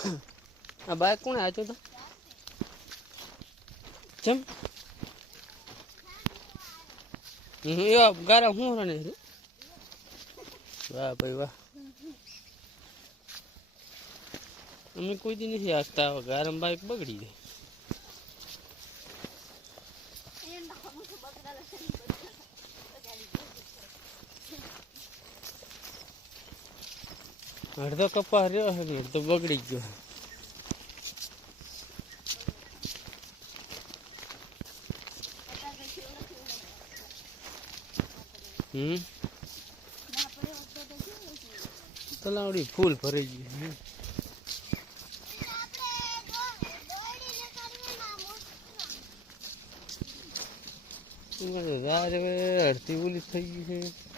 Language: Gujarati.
આ બાઈક કોણે આચ્યું તો ચમ એવા ગારા હું રને વાહ ભાઈ વાહ અમે કોઈ દી નથી હાંકતા ગારમ બાઈક બગડી જાય અડધો કપા રહ્યો છે ને અડધો બગડી ગયો તલાવડી ફૂલ ભરાઈ ગઈ અડધી ઓલી થઈ ગઈ છે